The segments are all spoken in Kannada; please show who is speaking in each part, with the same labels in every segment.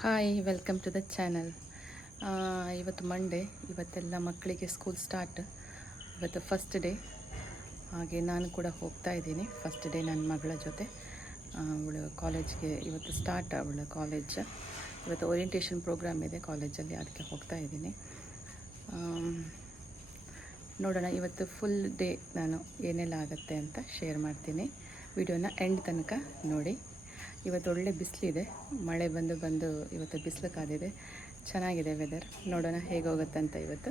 Speaker 1: Hi welcome to the channel ಇವತ್ತು ಮಂಡೇ ಇವತ್ತೆಲ್ಲ ಮಕ್ಕಳಿಗೆ ಸ್ಕೂಲ್ ಸ್ಟಾರ್ಟ್ ಇವತ್ತು ಫಸ್ಟ್ ಡೇ ಹಾಗೆ ನಾನು ಕೂಡ ಹೋಗ್ತಾ ಇದ್ದೀನಿ. ಫಸ್ಟ್ ಡೇ ನನ್ನ ಮಗಳ ಜೊತೆ. ಅವಳು ಕಾಲೇಜ್ಗೆ ಇವತ್ತು ಸ್ಟಾರ್ಟ್ ಅವಳ ಕಾಲೇಜ್ ಇವತ್ತು ಓರಿಯೆಂಟೇಷನ್ ಪ್ರೋಗ್ರಾಮ್ ಇದೆ ಕಾಲೇಜಲ್ಲಿ ಅದಕ್ಕೆ ಹೋಗ್ತಾ ಇದ್ದೀನಿ. ನೋಡೋಣ ಇವತ್ತು ಫುಲ್ ಡೇ ನಾನು ಏನೆಲ್ಲ ಆಗುತ್ತೆ ಅಂತ ಶೇರ್ ಮಾಡ್ತೀನಿ. ವಿಡಿಯೋನ ಎಂಡ್ ತನಕ ನೋಡಿ. ಇವತ್ತು ಒಳ್ಳೆ ಬಿಸಿಲಿದೆ. ಮಳೆ ಬಂದು ಬಂದು ಇವತ್ತು ಬಿಸಿಲು ಕಾದಿದೆ. ಚೆನ್ನಾಗಿದೆ ವೆದರ್ ನೋಡೋಣ ಹೇಗೆ ಹೋಗುತ್ತೆ ಅಂತ ಇವತ್ತು.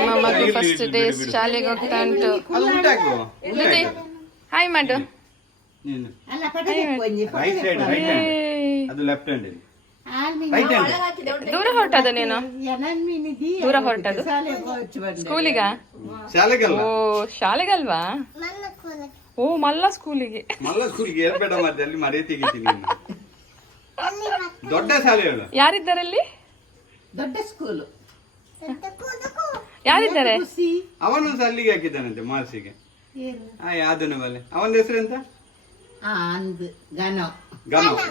Speaker 1: ನಮ್ಮ ಮಗು ಫಸ್ಟ್ ಡೇ ಶಾಲೆಗೆ ಹೋಗ್ತಾ ಉಂಟು. ಹಾಯ್ ಮಾಡು. ದೂರ ಹೊರಟದ ನೀನು? ದೂರ ಹೊರಟದು? ಸ್ಕೂಲಿಗ? ಓ ಶಾಲೆಗಲ್ವಾ? ಓ ಮಲ್ಲ ಸ್ಕೂಲಿಗೆ.
Speaker 2: ಮಲ್ಲ ಸ್ಕೂಲಿಗೆ ಏರ್ಬೇಡ ಮತ್ತೆ ಅಲ್ಲಿ ಮರೆ ತೆಗಿತೀನಿ. ದೊಡ್ಡ ಶಾಲೆ
Speaker 1: ಯಾರಿದ್ದಾರಲ್ಲಿ
Speaker 3: ದೊಡ್ಡ ಸ್ಕೂಲು
Speaker 1: ಯಾರಿದ್ದಾರೆ?
Speaker 3: ಖುಷಿ
Speaker 2: ಅವನು ಸಹ ಅಲ್ಲಿಗೆ ಹಾಕಿದ್ದಾನಂತೆ ಮಾರ್ಸಿಗೆ.
Speaker 3: ಏನು?
Speaker 2: ಆ ಯಾದನ ಬಲೆ ಅವನ ಹೆಸರು ಎಂತ?
Speaker 3: ಆ ಅಂದ್ ಗನ.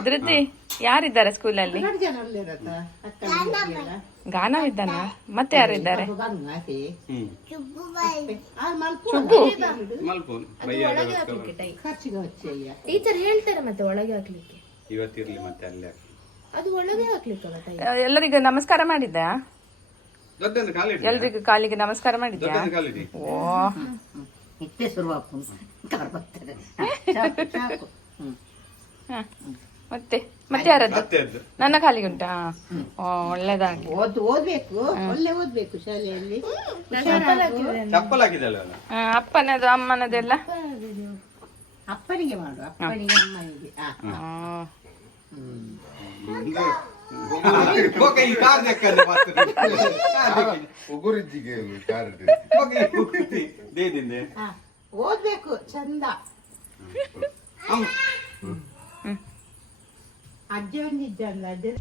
Speaker 1: ಧೃತಿ ಯಾರಿದ್ದಾರೆ ಸ್ಕೂಲಲ್ಲಿ?
Speaker 3: ಎರಡು ಜನ ಅಲ್ಲಿರತ್ತ ಅಕ್ಕ
Speaker 1: ಗಾನವ್ ಇದ್ದಾನ? ಮತ್ತೆ ಯಾರಿದ್ದಾರೆ?
Speaker 3: ಬಂಗ ಹೇ
Speaker 2: ಹ್ಮ್.
Speaker 3: ಆ ಮಲ್ಪು
Speaker 2: ಮಲ್ಪೋನ್ ಬಯ್ಯಾಡ
Speaker 3: ಖರ್ಚಿಗೆ ಹೊಚ್ಚಯ್ಯ
Speaker 4: ಟೀಚರ್ ಹೇಳ್ತಾರೆ ಮತ್ತೆ ಒಳಗೆ ಹಾಕ್ಲಿಕ್ಕೆ.
Speaker 2: ಇವತ್ತಿರ್ಲಿ ಮತ್ತೆ ಅಲ್ಲಿ ಹಾಕಿ.
Speaker 4: ಅದು ಒಳಗೆ ಹಾಕ್ಲಿಕ್ಕಲ್ಲ ಟೈ
Speaker 1: ಎಲ್ಲರಿಗೂ ನಮಸ್ಕಾರ ಮಾಡಿದ್ದ? ಎಲ್ರಿಗೂ ಕಾಲಿಗೆ ನಮಸ್ಕಾರ
Speaker 2: ಕಾಲಿಡಿ
Speaker 1: ಓ.
Speaker 3: ಕಾರ್ ಬರ್ತಾರೆ.
Speaker 1: ಮತ್ತೆ ಮತ್ತೆ ಯಾರದ್ದು? ನನ್ನ ಕಾಲಿಗೆ ಉಂಟಾ? ಒಳ್ಳೇದಾಗಿ ಒಳ್ಳೇದಾಗ್ಲಿ.
Speaker 3: ಓದ್ ಓದ್ಬೇಕು. ಒಳ್ಳೆ ಓದ್ಬೇಕು ಶಾಲೆಯಲ್ಲಿ.
Speaker 2: ಚಪ್ಪಲ್ ಹಾಕಿದಲ್ಲ
Speaker 1: ಅಪ್ಪನದು ಅಮ್ಮನದೆಲ್ಲ?
Speaker 3: ಅಪ್ಪನಿಗೆ ಮಾಡು ಅಪ್ಪನಿಗೆ ಅಮ್ಮನಿಗೆ.
Speaker 5: ಒಗುರಿಜ್ಜಿಗೆ ಕಾರ್ಡ್
Speaker 3: ಓದ್ಬೇಕು ಚಂದ ಅಜ್ಜ ಒಂದಿದ್ದ ಅಜ್ಜ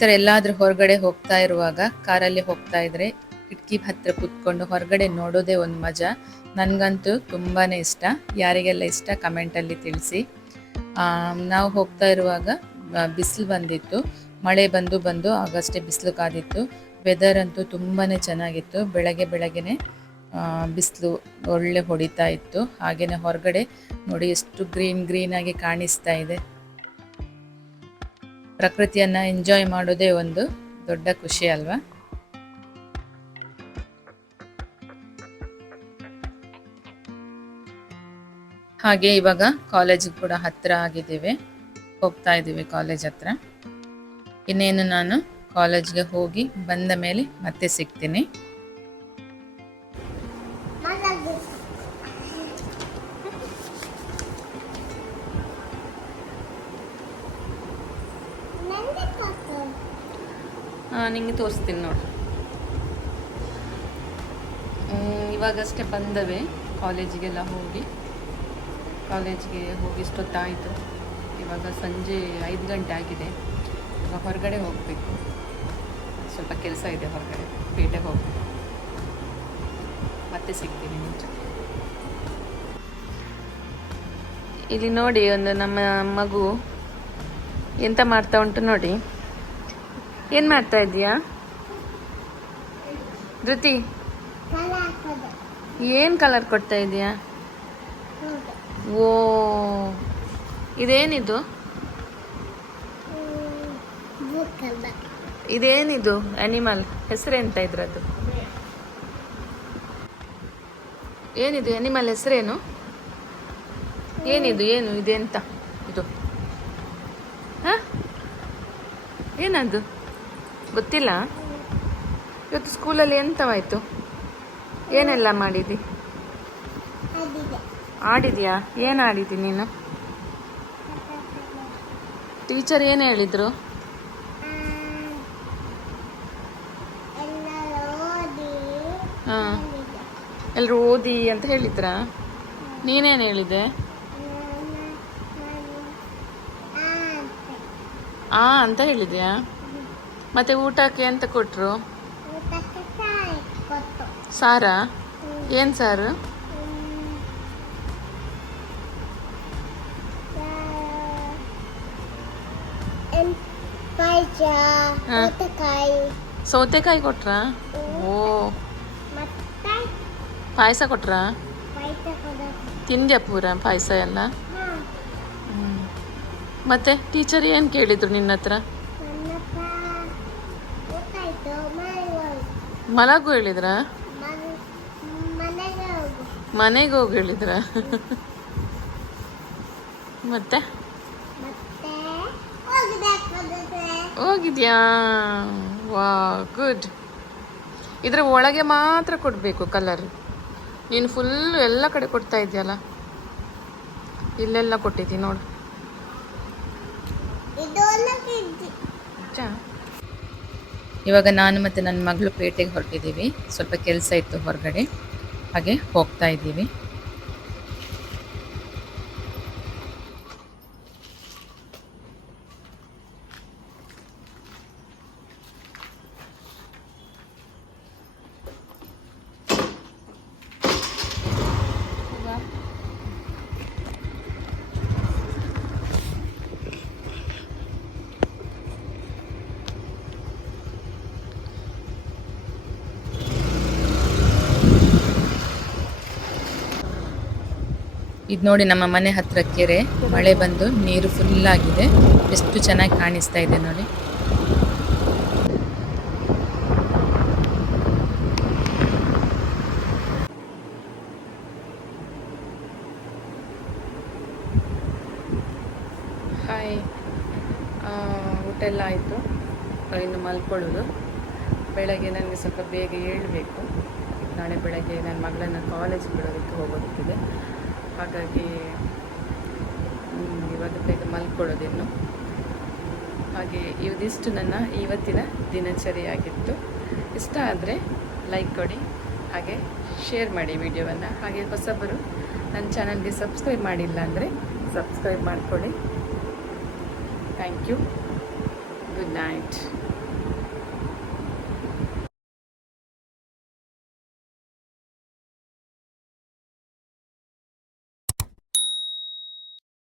Speaker 1: ತರ ಎಲ್ಲಾದ್ರೂ ಹೊರಗಡೆ ಹೋಗ್ತಾ ಇರುವಾಗ ಕಾರಲ್ಲಿ ಹೋಗ್ತಾ ಇದ್ರೆ ಕಿಟಕಿ ಹತ್ರ ಕುತ್ಕೊಂಡು ಹೊರಗಡೆ ನೋಡೋದೇ ಒಂದು ಮಜಾ. ನನಗಂತೂ ತುಂಬಾ ಇಷ್ಟ. ಯಾರಿಗೆಲ್ಲ ಇಷ್ಟ ಕಮೆಂಟಲ್ಲಿ ತಿಳಿಸಿ. ನಾವು ಹೋಗ್ತಾ ಇರುವಾಗ ಬಿಸಿಲು ಬಂದಿತ್ತು. ಮಳೆ ಬಂದು ಬಂದು ಆಗಷ್ಟೇ ಬಿಸಿಲು ಕಾದಿತ್ತು. ವೆದರ್ ಅಂತೂ ತುಂಬಾ ಚೆನ್ನಾಗಿತ್ತು. ಬೆಳಗ್ಗೆ ಬೆಳಗ್ಗೆನೆ ಬಿಸಿಲು ಒಳ್ಳೆ ಹೊಡಿತಾ ಇತ್ತು. ಹಾಗೆಯೇ ಹೊರಗಡೆ ನೋಡಿ ಎಷ್ಟು ಗ್ರೀನ್ ಗ್ರೀನಾಗಿ ಕಾಣಿಸ್ತಾ ಇದೆ. ಪ್ರಕೃತಿಯನ್ನ ಎಂಜಾಯ್ ಮಾಡೋದೇ ಒಂದು ದೊಡ್ಡ ಖುಷಿ ಅಲ್ವಾ? ಹಾಗೆ ಇವಾಗ ಕಾಲೇಜ್ ಕೂಡ ಹತ್ರ ಆಗಿದ್ದೇವೆ. ಹೋಗ್ತಾ ಇದ್ದೀವಿ ಕಾಲೇಜ್ ಹತ್ರ. ಇನ್ನೇನು ನಾನು ಕಾಲೇಜ್ಗೆ ಹೋಗಿ ಬಂದ ಮೇಲೆ ಮತ್ತೆ ಸಿಗ್ತೀನಿ. ಹಾಂ ನಿಂಗೆ ತೋರಿಸ್ತೀನಿ ನೋಡಿ. ಇವಾಗಷ್ಟೇ ಬಂದವೆ ಕಾಲೇಜಿಗೆಲ್ಲ ಹೋಗಿ. ಕಾಲೇಜಿಗೆ ಹೋಗಿ ಇಷ್ಟೊತ್ತಾಯಿತು. ಇವಾಗ ಸಂಜೆ ಐದು ಗಂಟೆ ಆಗಿದೆ. ಇವಾಗ ಹೊರಗಡೆ ಹೋಗಬೇಕು. ಸ್ವಲ್ಪ ಕೆಲಸ ಇದೆ ಹೊರಗಡೆ, ಪೇಟೆಗೆ ಹೋಗಬೇಕು. ಮತ್ತೆ ಸಿಗ್ತೀನಿ ನಿಮ್ಮ ಜೊತೆ. ಇಲ್ಲಿ ನೋಡಿ ಒಂದು ನಮ್ಮ ಮಗು ಎಂತ ಮಾಡ್ತಾ ಉಂಟು ನೋಡಿ. ಏನು ಮಾಡ್ತಾ ಇದೀಯಾ ಧೃತಿ, ಏನು ಕಲರ್ ಕೊಡ್ತಾ ಇದೀಯಾ ಓ, ಇದೇನಿದು? ಇದೇನಿದು? ಅನಿಮಲ್ ಹೆಸರೆಂತ ಇದ್ರದ್ದು ಏನಿದು? ಅನಿಮಲ್ ಹೆಸರೇನು? ಏನಿದು? ಏನು? ಇದೆಂತ? ಇದು. ಹ? ಏನದು? ಗೊತ್ತಿಲ್ಲ. ಇವತ್ತು ಸ್ಕೂಲಲ್ಲಿ ಎಂತವಾಯ್ತು? ಏನೆಲ್ಲ ಮಾಡಿದಿ ಆಡಿದ್ಯಾ? ಏನು ಆಡಿದಿ ನೀನು? ಟೀಚರ್ ಏನು ಹೇಳಿದ್ರು? ಹಾಂ. ಎಲ್ಲರೂ ಓದಿ ಅಂತ ಹೇಳಿದ್ರಾ? ನೀನೇನು ಹೇಳಿದೆ ಆ ಅಂತ ಹೇಳಿದ್ಯಾ? ಮತ್ತೆ ಊಟಕ್ಕೆ ಎಂತ ಕೊಟ್ರು? ಸಾರಾ ಏನು ಸಾರು. ಸೌತೆಕಾಯಿ. ಕೊಟ್ರಾ? ಓ. ಪಾಯಸ ಕೊಟ್ರಾ? ತಿಂದ್ಯಾ ಪೂರ ಪಾಯಸ ಎಲ್ಲ. ಮತ್ತೆ ಟೀಚರ್ ಏನು ಕೇಳಿದ್ರು ನಿನ್ನ ಹತ್ರ ಮಲಗು ಹೇಳಿದ್ರ? ಮನೆಗೆ ಹೋಗಿ ಹೇಳಿದ್ರ? ಮತ್ತೆ? ಹೋಗಿದ್ಯಾ? ವಾ ಗುಡ್. ಇದ್ರ ಒಳಗೆ ಮಾತ್ರ ಕೊಡಬೇಕು ಕಲರ್ ನೀನು ಫುಲ್ ಎಲ್ಲ ಕಡೆ ಕೊಡ್ತಾ ಇದೆಯಲ್ಲ? ಇಲ್ಲೆಲ್ಲ ಕೊಟ್ಟಿದ್ದೀನಿ ನೋಡು. ಇವಾಗ ನಾನು ಮತ್ತು ನನ್ನ ಮಗಳು ಪೇಟೆಗೆ ಹೊರಟಿದ್ದೀವಿ. ಸ್ವಲ್ಪ ಕೆಲಸ ಇತ್ತು ಹೊರಗಡೆ. ಹಾಗೆ ಹೋಗ್ತಾ ಇದ್ದೀವಿ. ಇದು ನೋಡಿ ನಮ್ಮ ಮನೆ ಹತ್ರ ಕೆರೆ, ಮಳೆ ಬಂದು ನೀರು ಫುಲ್ ಆಗಿದೆ. ಎಷ್ಟು ಚೆನ್ನಾಗಿ ಕಾಣಿಸ್ತಾ ಇದೆ ನೋಡಿ. ಹಾಯ್ ಊಟ ಎಲ್ಲ ಆಯಿತು. ಇನ್ನು ಮಲ್ಕೊಳ್ಳೋದು. ಬೆಳಗ್ಗೆ ನನಗೆ ಸ್ವಲ್ಪ ಬೇಗ ಏಳಬೇಕು. ನಾಳೆ ಬೆಳಗ್ಗೆ ನನ್ನ ಮಗಳನ್ನು ಕಾಲೇಜ್ ಬಿಡೋದಕ್ಕೆ ಹೋಗೋದಕ್ಕಿದೆ. ಹಾಗಾಗಿ ಇವಾಗ ಬೇಗ ಮಲ್ಕೊಳ್ಳೋದಿನ್ನು ಹಾಗೆ ಇದಿಷ್ಟು ನನ್ನ ಇವತ್ತಿನ ದಿನಚರಿಯಾಗಿತ್ತು ಇಷ್ಟ ಆದರೆ ಲೈಕ್ ಕೊಡಿ, ಹಾಗೆ ಶೇರ್ ಮಾಡಿ ವಿಡಿಯೋವನ್ನು. ಹಾಗೆ ಹೊಸಬರು ನನ್ನ ಚಾನಲ್ಗೆ ಸಬ್ಸ್ಕ್ರೈಬ್ ಮಾಡಿಲ್ಲ ಅಂದರೆ ಸಬ್ಸ್ಕ್ರೈಬ್ ಮಾಡಿಕೊಳ್ಳಿ. Thank you good night